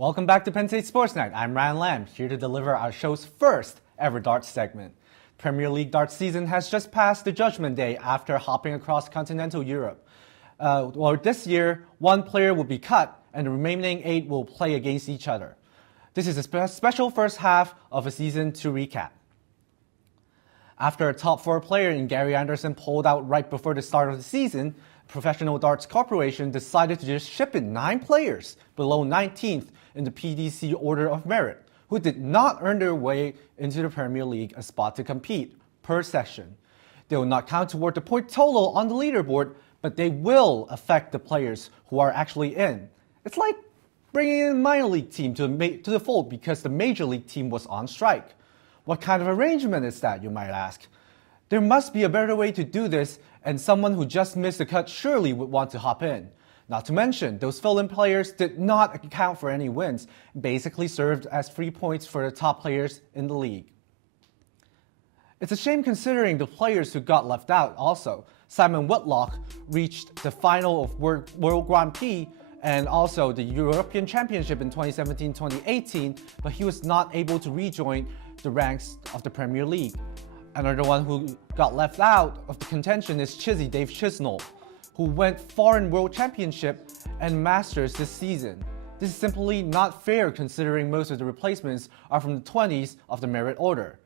Welcome back to Penn State Sports Night. I'm Ryan Lam, here to deliver our show's first ever darts segment. Premier League darts season has just passed the Judgment Day after hopping across continental Europe. This year, one player will be cut and the remaining 8 will play against each other. This is a special first half of a season to recap. After a top 4 player in Gary Anderson pulled out right before the start of the season, Professional Darts Corporation decided to just ship in 9 players below 19th in the PDC order of merit, who did not earn their way into the Premier League a spot to compete per session. They will not count toward the point total on the leaderboard, but they will affect the players who are actually in. It's like bringing in a minor league team to the fold because the major league team was on strike. What kind of arrangement is that, you might ask? There must be a better way to do this, and someone who just missed the cut surely would want to hop in. Not to mention, those fill-in players did not account for any wins, basically served as free points for the top players in the league. It's a shame considering the players who got left out also. Simon Whitlock reached the final of World Grand Prix and also the European Championship in 2017-2018, but he was not able to rejoin the ranks of the Premier League. Another one who got left out of the contention is Dave Chisnall, who went far in World Championship and Masters this season. This is simply not fair considering most of the replacements are from the 20s of the merit order.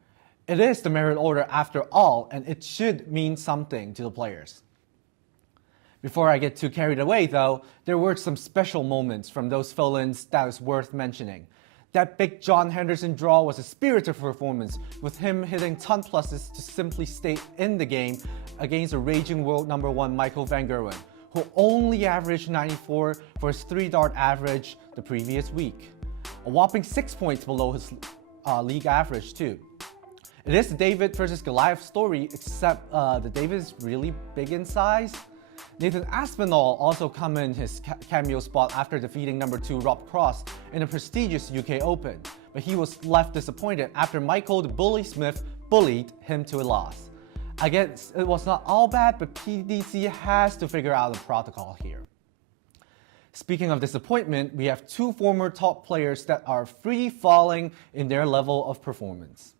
It is the merit order after all, and it should mean something to the players. Before I get too carried away though, there were some special moments from those fill-ins that is worth mentioning. That big John Henderson draw was a spirited performance, with him hitting ton pluses to simply stay in the game against a raging world number 1 Michael van Gerwen, who only averaged 94 for his 3-dart average the previous week. A whopping 6 points below his league average too. It is the David versus Goliath story, except the David is really big in size. Nathan Aspinall also come in his cameo spot after defeating number 2 Rob Cross in a prestigious UK Open, but he was left disappointed after Michael the Bully Smith bullied him to a loss. I guess it was not all bad, but PDC has to figure out a protocol here. Speaking of disappointment, we have 2 former top players that are free-falling in their level of performance.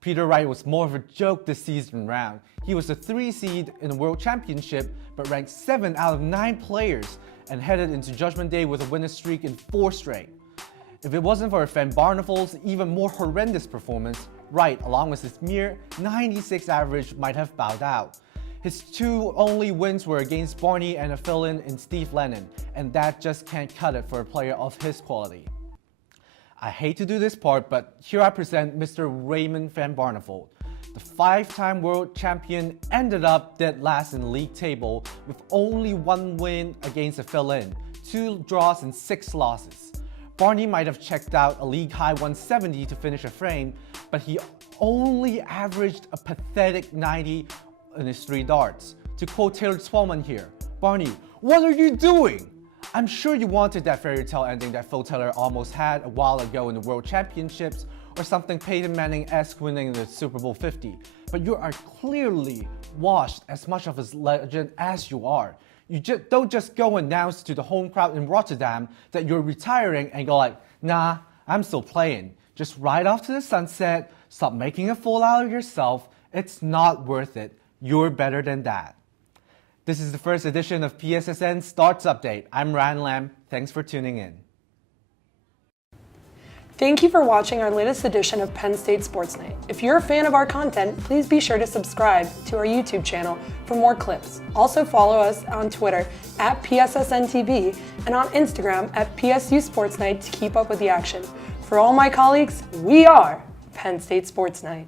Peter Wright was more of a joke this season round. He was a 3 seed in the World Championship, but ranked 7 out of 9 players and headed into Judgment Day with a winning streak in 4 straight. If it wasn't for Van Barnevel's even more horrendous performance, Wright, along with his mere 96 average, might have bowed out. His 2 only wins were against Barney and a fill-in in Steve Lennon, and that just can't cut it for a player of his quality. I hate to do this part, but here I present Mr. Raymond Van Barneveld. The 5-time world champion ended up dead last in the league table with only 1 win against a fill-in, 2 draws and 6 losses. Barney might have checked out a league high 170 to finish a frame, but he only averaged a pathetic 90 in his 3 darts. To quote Taylor Twellman here, "Barney, what are you doing? I'm sure you wanted that fairy tale ending that Phil Taylor almost had a while ago in the World Championships, or something Peyton Manning-esque winning the Super Bowl 50, but you are clearly washed as much of a legend as you are. You don't just go and announce to the home crowd in Rotterdam that you're retiring and go like, nah, I'm still playing. Just ride off to the sunset, stop making a fool out of yourself. It's not worth it. You're better than that." This is the first edition of PSSN Starts Update. I'm Ryan Lam. Thanks for tuning in. Thank you for watching our latest edition of Penn State Sports Night. If you're a fan of our content, please be sure to subscribe to our YouTube channel for more clips. Also follow us on Twitter at PSSNTV and on Instagram at PSU Sports Night to keep up with the action. For all my colleagues, we are Penn State Sports Night.